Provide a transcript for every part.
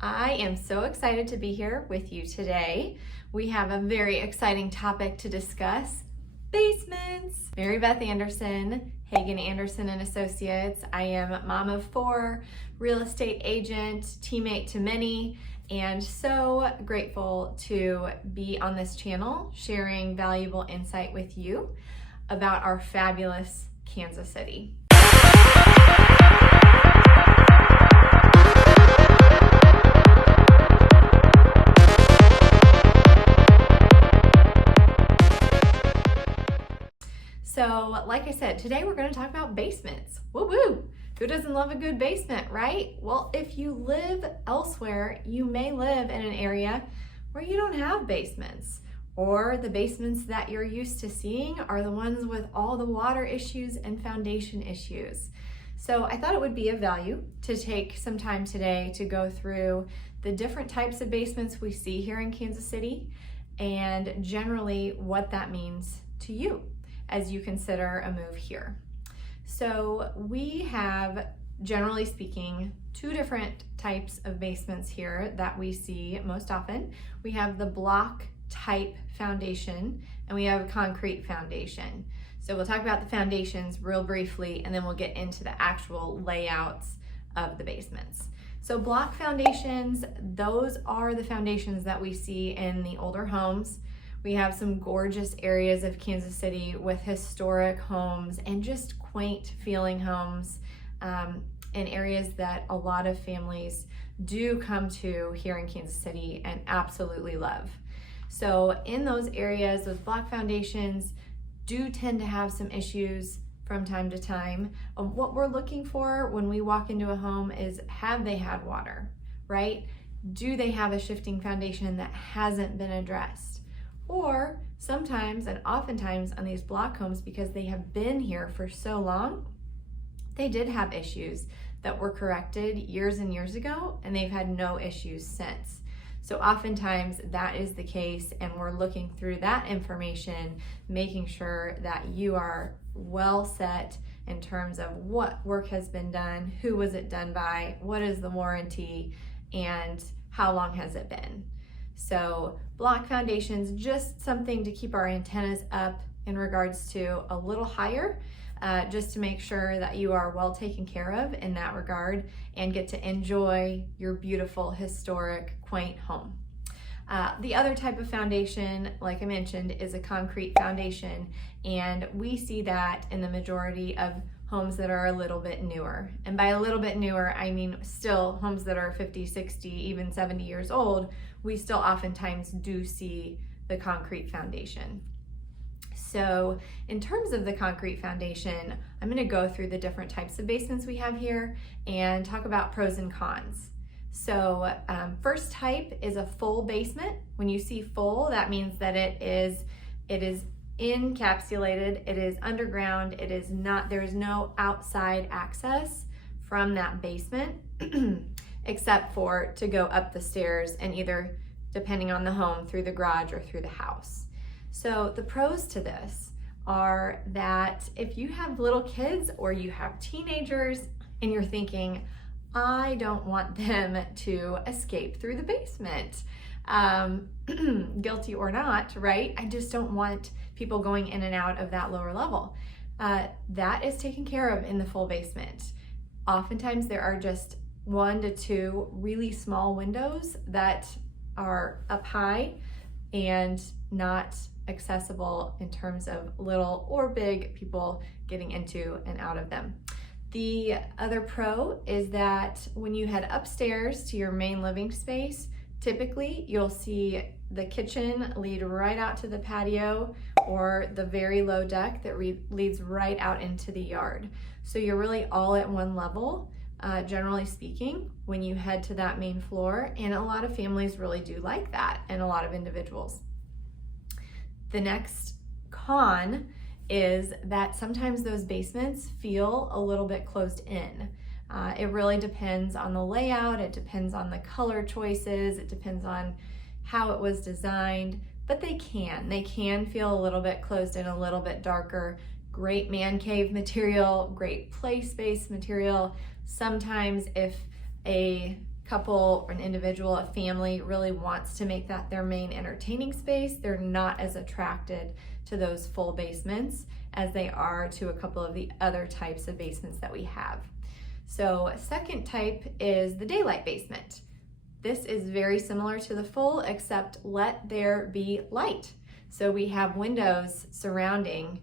I am so excited to be here with you today. We have a very exciting topic to discuss: basements. Mary Beth Anderson, Hagen Anderson and Associates. I am mom of 4, real estate agent, teammate to many, and so grateful to be on this channel sharing valuable insight with you about our fabulous Kansas City. So, like I said, today we're going to talk about basements. Woo-woo! Who doesn't love a good basement, right? Well, if you live elsewhere, you may live in an area where you don't have basements, or the basements that you're used to seeing are the ones with all the water issues and foundation issues. So I thought it would be of value to take some time today to go through the different types of basements we see here in Kansas City and generally what that means to you as you consider a move here. So we have, generally speaking, 2 different types of basements here that we see most often. We have the block type foundation and we have a concrete foundation. So we'll talk about the foundations real briefly and then we'll get into the actual layouts of the basements. So block foundations, those are the foundations that we see in the older homes. We have some gorgeous areas of Kansas City with historic homes and just quaint feeling homes in areas that a lot of families do come to here in Kansas City and absolutely love. So in those areas, those block foundations do tend to have some issues from time to time. What we're looking for when we walk into a home is, have they had water, right? Do they have a shifting foundation that hasn't been addressed? Or sometimes and oftentimes on these block homes, because they have been here for so long, they did have issues that were corrected years and years ago, and they've had no issues since. So oftentimes that is the case, and we're looking through that information, making sure that you are well set in terms of what work has been done, who was it done by, what is the warranty, and how long has it been. So block foundations, just something to keep our antennas up in regards to a little higher, just to make sure that you are well taken care of in that regard and get to enjoy your beautiful, historic, quaint home. The other type of foundation, like I mentioned, is a concrete foundation, and we see that in the majority of homes that are a little bit newer. And by a little bit newer, I mean still homes that are 50, 60, even 70 years old, we still oftentimes do see the concrete foundation. So in terms of the concrete foundation, I'm going to go through the different types of basements we have here and talk about pros and cons. So first type is a full basement. When you see full, that means that it is encapsulated, it is underground, it is not, there is no outside access from that basement except for to go up the stairs and either, depending on the home, through the garage or through the house. So the pros to this are that if you have little kids or you have teenagers and you're thinking, I don't want them to escape through the basement, guilty or not, right? I just don't want people going in and out of that lower level. That is taken care of in the full basement. Oftentimes there are just 1 to 2 really small windows that are up high and not accessible in terms of little or big people getting into and out of them. The other pro is that when you head upstairs to your main living space, typically you'll see the kitchen lead right out to the patio or the very low deck that leads right out into the yard. So you're really all at one level, generally speaking, when you head to that main floor, and a lot of families really do like that, and a lot of individuals. The next con is that sometimes those basements feel a little bit closed in. It really depends on the layout, it depends on the color choices, it depends on how it was designed, but they can feel a little bit closed in, a little bit darker. Great man cave material, great play space material. Sometimes if a couple or an individual, a family really wants to make that their main entertaining space, they're not as attracted to those full basements as they are to a couple of the other types of basements that we have. So second type is the daylight basement. This is very similar to the full, except let there be light. So we have windows surrounding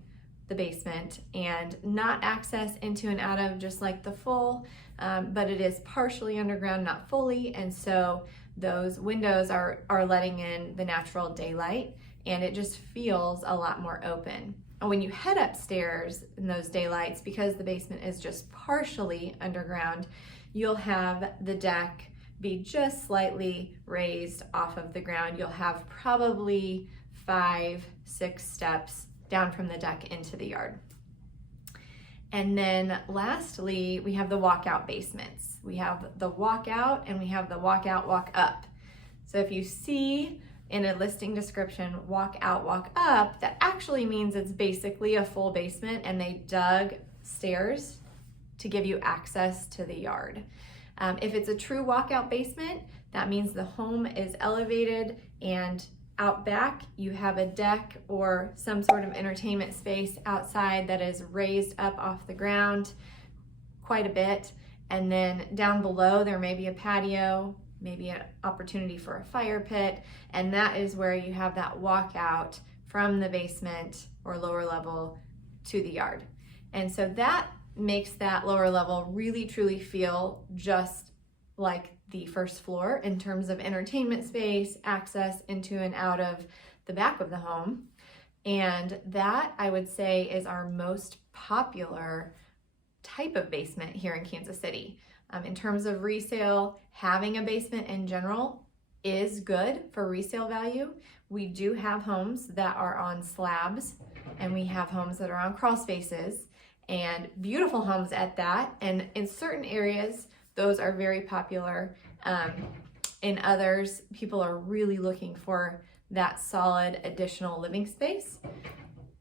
the basement and not access into and out of just like the full, but it is partially underground, not fully. And so those windows are letting in the natural daylight, and it just feels a lot more open. And when you head upstairs in those daylights, because the basement is just partially underground, you'll have the deck be just slightly raised off of the ground. You'll have probably 5-6 steps down from the deck into the yard. And then lastly, we have the walkout basements. We have the walkout and we have the walkout, walk up. So if you see in a listing description, walk out, walk up, that actually means it's basically a full basement and they dug stairs to give you access to the yard. If it's a true walkout basement, that means the home is elevated and out back you have a deck or some sort of entertainment space outside that is raised up off the ground quite a bit. And then down below there may be a patio, maybe an opportunity for a fire pit, and that is where you have that walkout from the basement or lower level to the yard. And so that makes that lower level really truly feel just like the first floor in terms of entertainment space, access into and out of the back of the home. And that, I would say, is our most popular type of basement here in Kansas City. In terms of resale, having a basement in general is good for resale value. We do have homes that are on slabs, and we have homes that are on crawl spaces, and beautiful homes at that. And in certain areas, those are very popular. In others, people are really looking for that solid additional living space.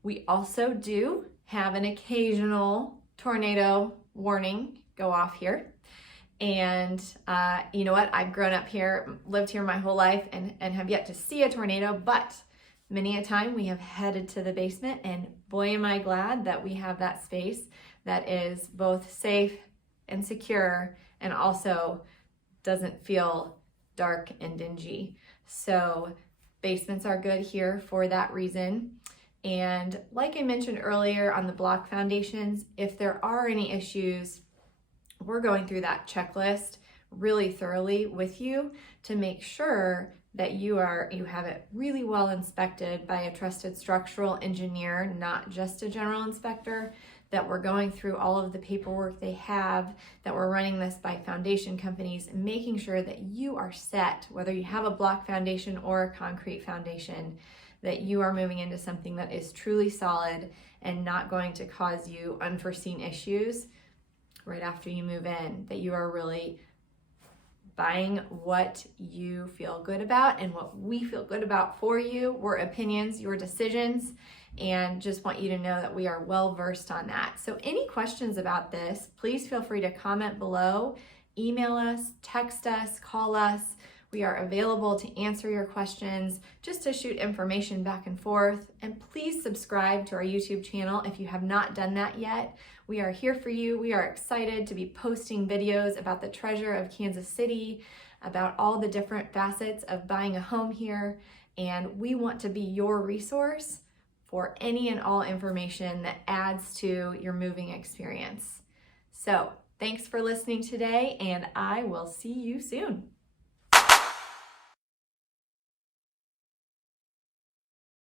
We also do have an occasional tornado warning go off here. And you know what? I've grown up here, lived here my whole life, and have yet to see a tornado, but many a time we have headed to the basement, and boy am I glad that we have that space that is both safe and secure and also doesn't feel dark and dingy. So basements are good here for that reason. And like I mentioned earlier on the block foundations, if there are any issues, we're going through that checklist really thoroughly with you to make sure that you have it really well inspected by a trusted structural engineer, not just a general inspector, that we're going through all of the paperwork they have, that we're running this by foundation companies, making sure that you are set, whether you have a block foundation or a concrete foundation, that you are moving into something that is truly solid and not going to cause you unforeseen issues right after you move in, that you are really buying what you feel good about and what we feel good about for you. We're opinions, your decisions, and just want you to know that we are well versed on that. So any questions about this, please feel free to comment below, email us, text us, call us. We are available to answer your questions, just to shoot information back and forth. And please subscribe to our YouTube channel if you have not done that yet. We are here for you. We are excited to be posting videos about the treasure of Kansas City, about all the different facets of buying a home here. And we want to be your resource for any and all information that adds to your moving experience. So thanks for listening today, and I will see you soon.